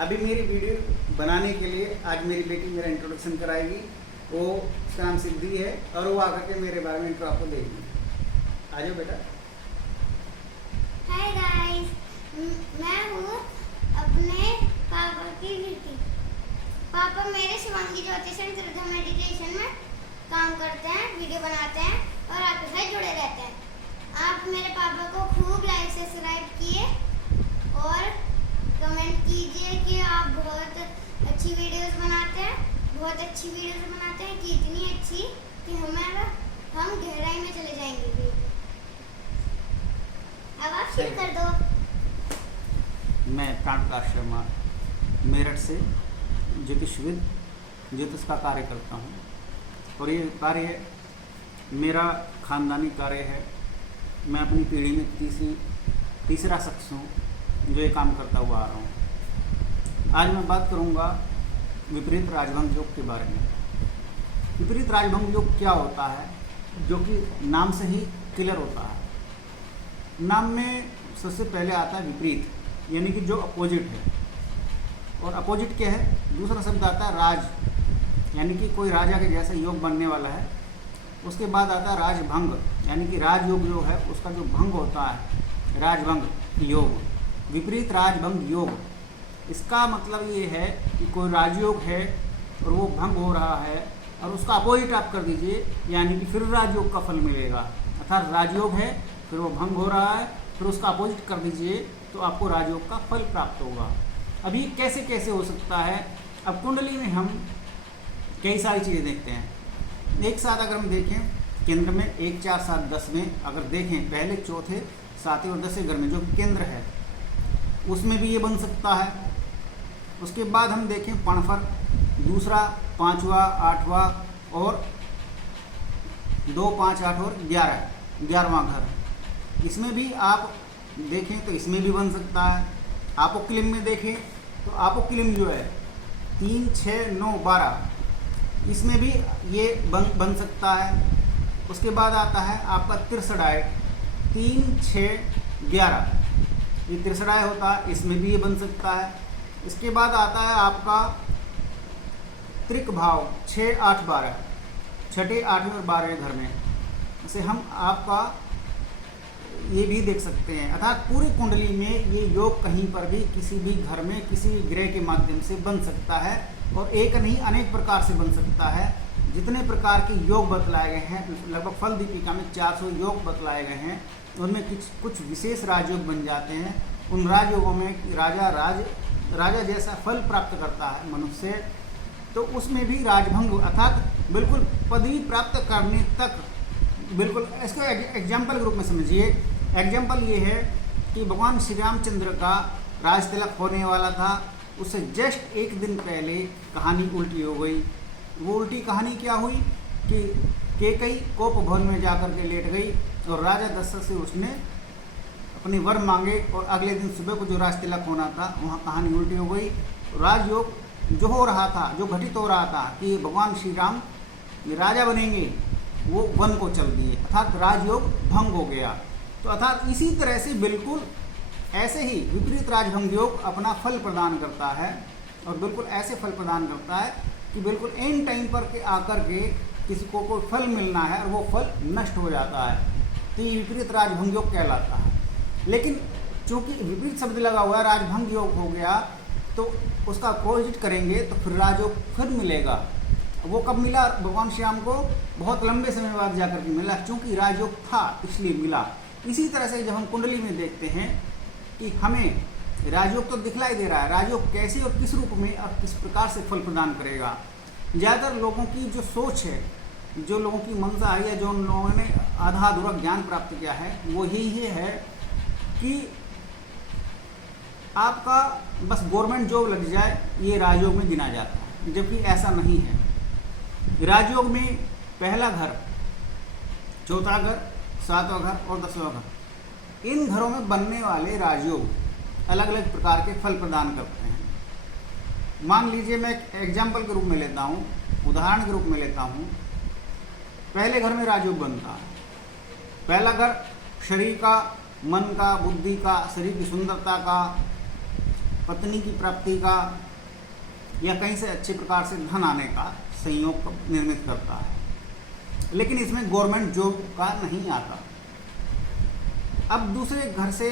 अभी मेरी वीडियो बनाने के लिए आज मेरी बेटी मेरा इंट्रोडक्शन कराएगी। वो उसका नाम सिद्धि है और वो आकर के मेरे बारे में इंट्रो आपको देगी। आ जाओ बेटा। हाय गाइस, मैं हूँ अपने पापा की बेटी। पापा मेरे शिवांगी ज्योतिष एंड श्रद्धा मेडिटेशन में काम करते हैं, वीडियो बनाते हैं और आपके साथ जुड़े रहते हैं। आप मेरे पापा को खूब लाइक सब्सक्राइब किए और कमेंट कीजिए कि आप बहुत अच्छी वीडियोस बनाते हैं, बहुत अच्छी वीडियोस बनाते हैं कि इतनी अच्छी कि हम गहराई में चले जाएंगे भी। अब आप शुरू कर दो। मैं प्राणप्रकाश शर्मा मेरठ से ज्योतिषविद ज्योतिष का कार्य करता हूँ और ये कार्य मेरा खानदानी कार्य है। मैं अपनी पीढ़ी में तीसरा शख्स हूँ जो ये काम करता हुआ आ रहा हूँ। आज मैं बात करूँगा विपरीत राजभंग योग के बारे में। विपरीत राजभंग योग क्या होता है, जो कि नाम से ही क्लियर होता है। नाम में सबसे पहले आता है विपरीत, यानी कि जो अपोजिट है। और अपोजिट क्या है? दूसरा शब्द आता है राज, यानी कि कोई राजा के जैसा योग बनने वाला है। उसके बाद आता है राजभंग, यानी कि राजयोग जो है उसका जो भंग होता है, राजभंग योग। विपरीत राजभंग योग, इसका मतलब ये है कि कोई राजयोग है और वो भंग हो रहा है और उसका अपोजिट आप कर दीजिए, यानी कि फिर राजयोग का फल मिलेगा। अर्थात राजयोग है, फिर वो भंग हो रहा है, फिर उसका अपोजिट कर दीजिए तो आपको राजयोग का फल प्राप्त होगा। अभी कैसे कैसे हो सकता है? अब कुंडली में हम कई सारी चीज़ें देखते हैं। एक साथ अगर हम देखें केंद्र में 1, 4, 7, 10 में अगर देखें पहले, चौथे, 7वें और 10वें घर में जो केंद्र है उसमें भी ये बन सकता है। उसके बाद हम देखें पणफर, दूसरा, 5वां, 8वां और 2, 5, 8 और 11वां घर, इसमें भी आप देखें तो इसमें भी बन सकता है। आपोक्लिम में देखें तो आपोक्लिम जो है 3, 6, 9, 12, इसमें भी ये बन सकता है। उसके बाद आता है आपका त्रिसडाय, 3, 6, 11, ये त्रिसडाय होता है, इसमें भी ये बन सकता है। इसके बाद आता है आपका त्रिक भाव, 6, 8, 12, छठे, 8वें और 12वें घर में, इसे हम आपका ये भी देख सकते हैं। अर्थात पूरी कुंडली में ये योग कहीं पर भी किसी भी घर में किसी ग्रह के माध्यम से बन सकता है और एक नहीं अनेक प्रकार से बन सकता है। जितने प्रकार के योग बतलाए गए हैं, लगभग फल दीपिका में 400 योग बतलाए गए हैं, उनमें कुछ विशेष राजयोग बन जाते हैं। उन राजयोगों में राजा जैसा फल प्राप्त करता है मनुष्य, तो उसमें भी राजभंग अर्थात बिल्कुल पदवी प्राप्त करने तक, बिल्कुल इसको एग्जाम्पल के रूप में समझिए। एग्जाम्पल ये है कि भगवान श्री रामचंद्र का राज तिलक होने वाला था, उससे जस्ट एक दिन पहले कहानी उल्टी हो गई। वो उल्टी कहानी क्या हुई कि कैकेयी कोप भवन में जाकर के लेट गई और राजा दशरथ से उसने अपने वर मांगे और अगले दिन सुबह को जो राज तिलक होना था वहाँ कहानी उल्टी हो गई। राजयोग जो हो रहा था, जो घटित हो रहा था कि भगवान श्री राम राजा बनेंगे, वो वन को चल दिए, अर्थात राजयोग भंग हो गया। तो अर्थात इसी तरह से बिल्कुल ऐसे ही विपरीत राजभंग योग अपना फल प्रदान करता है और बिल्कुल ऐसे फल प्रदान करता है कि बिल्कुल एंड टाइम पर के आकर के किसी को कोई फल मिलना है और वो फल नष्ट हो जाता है, तो ये विपरीत राजभंग योग कहलाता है। लेकिन चूंकि विपरीत शब्द लगा हुआ है, राजभंग योग हो गया, तो उसका अपोजिट करेंगे तो फिर राजयोग फिर मिलेगा। वो कब मिला? भगवान श्याम को बहुत लंबे समय बाद जाकर के मिला, चूँकि राजयोग था इसलिए मिला। इसी तरह से जब हम कुंडली में देखते हैं कि हमें राजयोग तो दिखलाई दे रहा है, राजयोग कैसे और किस रूप में और किस प्रकार से फल प्रदान करेगा। ज़्यादातर लोगों की जो सोच है, जो लोगों की मंशा है या जो लोगों ने आधा अधूरा ज्ञान प्राप्त किया है, वो यही है कि आपका बस गवर्नमेंट जॉब लग जाए ये राजयोग में गिना जाता है, जबकि ऐसा नहीं है। राजयोग में पहला घर, चौथा घर, 7वां घर और 10वां घर, इन घरों में बनने वाले राजयोग अलग अलग प्रकार के फल प्रदान करते हैं। मान लीजिए मैं एक एग्जाम्पल के रूप में लेता हूँ, उदाहरण के रूप में लेता हूँ। पहले घर में राजयोग बनता है। पहला घर शरीर का, मन का, बुद्धि का, शरीर की सुंदरता का, पत्नी की प्राप्ति का या कहीं से अच्छे प्रकार से धन आने का संयोग निर्मित करता है, लेकिन इसमें गवर्नमेंट जॉब का नहीं आता। अब दूसरे घर से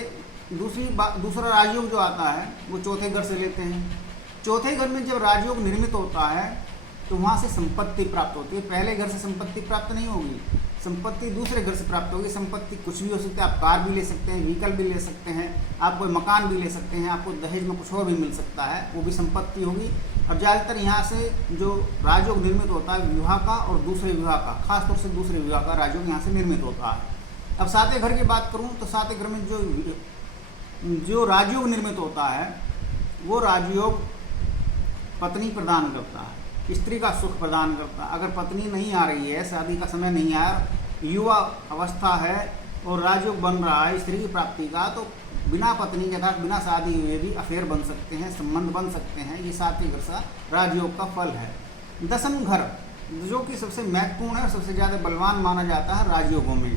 दूसरा राजयोग जो आता है वो चौथे घर से लेते हैं। चौथे घर में जब राजयोग निर्मित होता है तो वहाँ से संपत्ति प्राप्त होती है। पहले घर से संपत्ति प्राप्त नहीं होगी, संपत्ति दूसरे घर से प्राप्त होगी। संपत्ति कुछ भी हो सकती है, आप कार भी ले सकते हैं, व्हीकल भी ले सकते हैं, आप कोई मकान भी ले सकते हैं, आपको दहेज में कुछ और भी मिल सकता है, वो भी संपत्ति होगी। और ज़्यादातर यहाँ से जो राजयोग निर्मित होता है विवाह का और दूसरे विवाह का, खासतौर से दूसरे विवाह का राजयोग यहाँ से निर्मित होता है। अब सातवें घर की बात करूँ तो सातवें घर में जो राजयोग निर्मित होता है वो राजयोग पत्नी प्रदान करता है, स्त्री का सुख प्रदान करता है। अगर पत्नी नहीं आ रही है, शादी का समय नहीं आया, युवा अवस्था है और राजयोग बन रहा है स्त्री की प्राप्ति का, तो बिना पत्नी के साथ बिना शादी हुए भी अफेयर बन सकते हैं, संबंध बन सकते हैं। ये सातवें घर का राजयोग का फल है। दसम घर जो कि सबसे महत्वपूर्ण है, सबसे ज़्यादा बलवान माना जाता है राजयोगों में,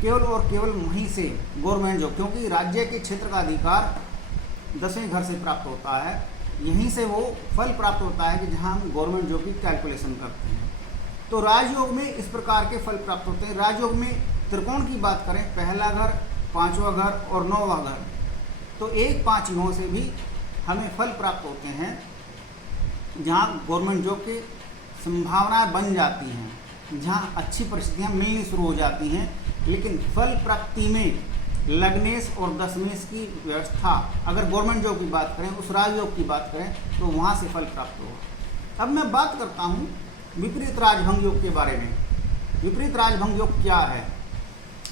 केवल और केवल वहीं से गवर्नमेंट जॉब, क्योंकि राज्य के क्षेत्र का अधिकार 10वें घर से प्राप्त होता है। यहीं से वो फल प्राप्त होता है कि जहां हम गवर्नमेंट जॉब की कैलकुलेशन करते हैं। तो राजयोग में इस प्रकार के फल प्राप्त होते हैं। राजयोग में त्रिकोण की बात करें, पहला घर, पांचवा घर और नौवां घर, तो 1, 5 युगों से भी हमें फल प्राप्त होते हैं जहां गवर्नमेंट जॉब की संभावनाएं बन जाती हैं, जहाँ अच्छी परिस्थितियाँ मिलनी शुरू हो जाती हैं। लेकिन फल प्राप्ति में लग्नेश और दशमेश की व्यवस्था, अगर गवर्नमेंट जॉब की बात करें, उस राजयोग की बात करें, तो वहाँ से फल प्राप्त होगा। अब मैं बात करता हूँ विपरीत राजभंग योग के बारे में। विपरीत राजभंग योग क्या है?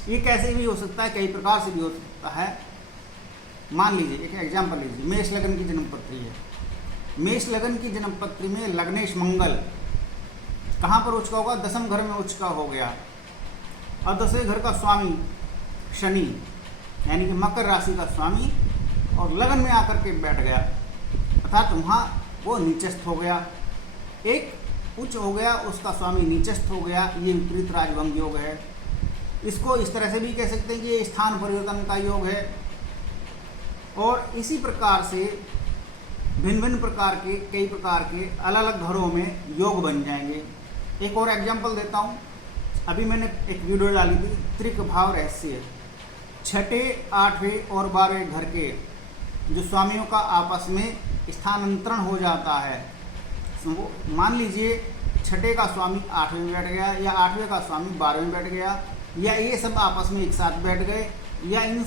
ये कैसे भी हो सकता है, कई प्रकार से भी हो सकता है। मान लीजिए एक एग्जाम्पल लीजिए, मेष लगन की जन्मपत्री है। मेष लगन की जन्मपत्री में लग्नेश मंगल कहाँ पर उच्च का होगा? दसम घर में उच्च का हो गया। और 10वें घर का स्वामी शनि, यानी कि मकर राशि का स्वामी, और लगन में आकर के बैठ गया, अर्थात वहाँ वो नीचस्थ हो गया। एक उच्च हो गया, उसका स्वामी नीचस्थ हो गया, ये विपरीत राजभंग योग है। इसको इस तरह से भी कह सकते हैं कि ये स्थान परिवर्तन का योग है। और इसी प्रकार से भिन्न भिन्न प्रकार के, कई प्रकार के अलग अलग घरों में योग बन जाएंगे। एक और एग्जाम्पल देता हूँ। अभी मैंने एक वीडियो डाली थी, त्रिक भाव रहस्य। 6, 8 और 12 घर के जो स्वामियों का आपस में स्थानांतरण हो जाता है, मान लीजिए 6 का स्वामी 8वें में बैठ गया, या 8वें का स्वामी 12वें में बैठ गया, या ये सब आपस में एक साथ बैठ गए, या इन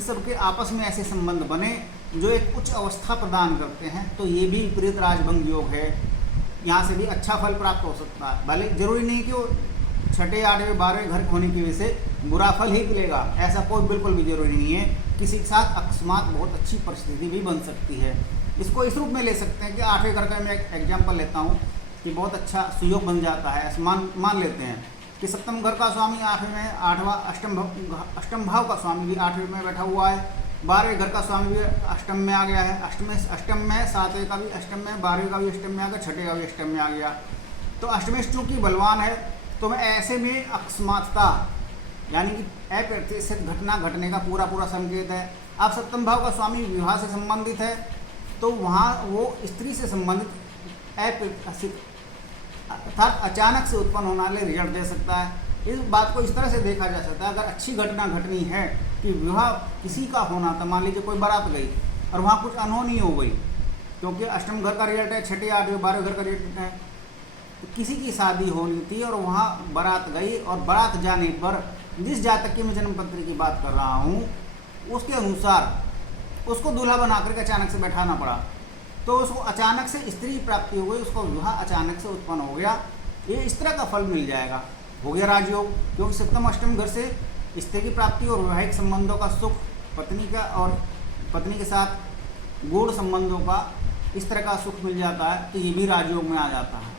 सब के आपस में ऐसे संबंध बने जो एक उच्च अवस्था प्रदान करते हैं, तो ये भी विपरीत राजभंग योग है। यहाँ से भी अच्छा फल प्राप्त हो सकता है। भले जरूरी नहीं कि वो 6, 8, 12 घर होने की वजह से बुरा फल ही मिलेगा, ऐसा कोई बिल्कुल भी जरूरी नहीं है। किसी के साथ अकस्मात बहुत अच्छी परिस्थिति भी बन सकती है। इसको इस रूप में ले सकते हैं कि 8वें घर का मैं एक एग्जाम्पल लेता हूँ कि बहुत अच्छा सुयोग बन जाता है। मान लेते हैं कि सप्तम घर का स्वामी 8वें में, 8वां अष्टम भाव का स्वामी भी 8वें में बैठा हुआ है, 12वें घर का स्वामी भी अष्टम में आ गया है, अष्टम में, 7वें का भी अष्टम में, 12वें का भी अष्टम में आ गया, 6 का भी अष्टम में आ गया। तो अष्टमेश चूँकि बलवान है, तो मैं ऐसे में अकस्मातता यानी कि अप्रत्याशित घटना घटने का पूरा संकेत है। अब सप्तम भाव का स्वामी विवाह से संबंधित है, तो वहाँ वो स्त्री से संबंधित अप्रत्याशित अर्थात अचानक से उत्पन्न होने वाले रिजल्ट दे सकता है। इस बात को इस तरह से देखा जा सकता है, अगर अच्छी घटना घटनी है कि विवाह किसी का होना था, मान लीजिए कोई बारात गई और वहाँ कुछ अनहोनी हो गई, क्योंकि अष्टम घर का रिजल्ट है, 6, 8, 12 घर का रिजल्ट है, तो किसी की शादी होनी थी और वहाँ बारात गई, और बारात जाने पर जिस जातक की मैं जन्मपत्री की बात कर रहा हूँ उसके अनुसार उसको दूल्हा बना करके अचानक से बैठाना पड़ा, तो उसको अचानक से स्त्री प्राप्ति हो गई, उसको विवाह अचानक से उत्पन्न हो गया। ये इस तरह का फल मिल जाएगा, हो गया राजयोग। क्योंकि सप्तम अष्टम घर से स्त्री की प्राप्ति और वैवाहिक संबंधों का सुख, पत्नी का और पत्नी के साथ गूढ़ संबंधों का इस तरह का सुख मिल जाता है, तो ये भी राजयोग में आ जाता है।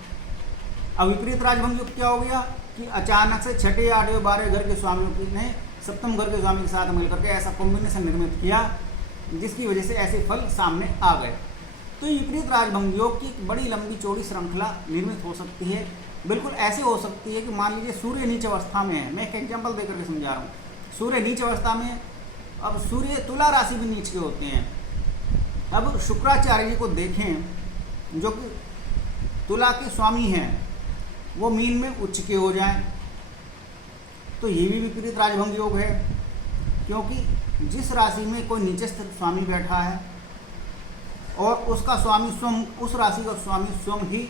अब विपरीत राजभंग योग क्या हो गया कि अचानक से 6, 8, 12 घर के स्वामियों ने सप्तम घर के स्वामी के साथ मिलकर के ऐसा कॉम्बिनेशन निर्मित किया, जिसकी वजह से ऐसे फल सामने आ गए। तो विपरीत राजभंग योग की बड़ी लंबी चौड़ी श्रृंखला निर्मित हो सकती है। बिल्कुल ऐसे हो सकती है कि मान लीजिए सूर्य नीच अवस्था में है, मैं एक एग्जाम्पल देकर के समझा रहा हूँ। सूर्य नीच अवस्था में, अब सूर्य तुला राशि भी नीच के होते हैं, अब शुक्राचार्य जी को देखें जो कि तुला के स्वामी हैं, वो मीन में उच्च के हो जाएं, तो ये भी विपरीत राजभंग योग है, क्योंकि जिस राशि में कोई नीचस्थ स्वामी बैठा है और उसका स्वामी स्वयं, उस राशि का स्वामी स्वयं ही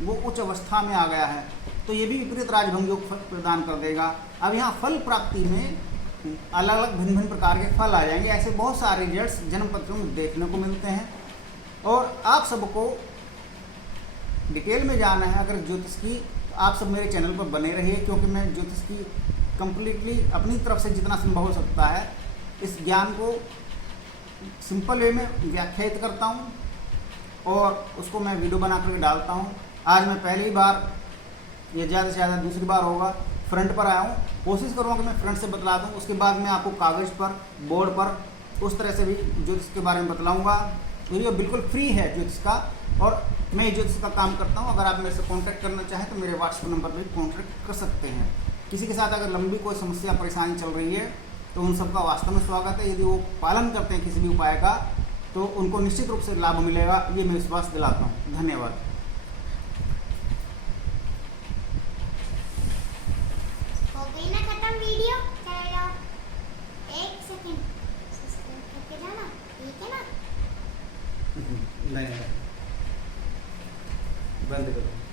वो उच्च अवस्था में आ गया है, तो ये भी विपरीत राजभंग योग फल प्रदान कर देगा। अब यहाँ फल प्राप्ति में अलग अलग भिन्न भिन्न प्रकार के फल आ जाएंगे। ऐसे बहुत सारे रिजल्ट्स जन्म पत्रों में देखने को मिलते हैं और आप सबको डिटेल में जाना है अगर ज्योतिष की, आप सब मेरे चैनल पर बने रहिए, क्योंकि मैं ज्योतिष की कंप्लीटली अपनी तरफ से जितना संभव हो सकता है इस ज्ञान को सिंपल वे में व्याख्यायित करता हूँ और उसको मैं वीडियो बना करके डालता हूँ। आज मैं पहली बार, ये ज़्यादा से ज़्यादा दूसरी बार होगा, फ्रंट पर आया हूँ। कोशिश करूँगा कि मैं फ्रंट से बतला दूँ, उसके बाद मैं आपको कागज़ पर, बोर्ड पर उस तरह से भी ज्योतिष के बारे में बतलाऊँगा। वीडियो बिल्कुल फ्री है ज्योतिष का, और मैं ज्योतिष का काम करता हूँ। अगर आप मेरे से कांटेक्ट करना चाहें तो मेरे व्हाट्सएप नंबर पर कांटेक्ट कर सकते हैं। किसी के साथ अगर लंबी कोई समस्या परेशानी चल रही है तो उन सबका वास्तव में स्वागत है। यदि वो पालन करते हैं किसी भी उपाय का तो उनको निश्चित रूप से लाभ मिलेगा, ये मैं विश्वास दिलाता हूँ। धन्यवाद। हो गई ना खत्म वीडियो? चले जाओ, 1 सेकंड सब्सक्राइब करके जाना, ठीक है ना? नहीं, बंद करो।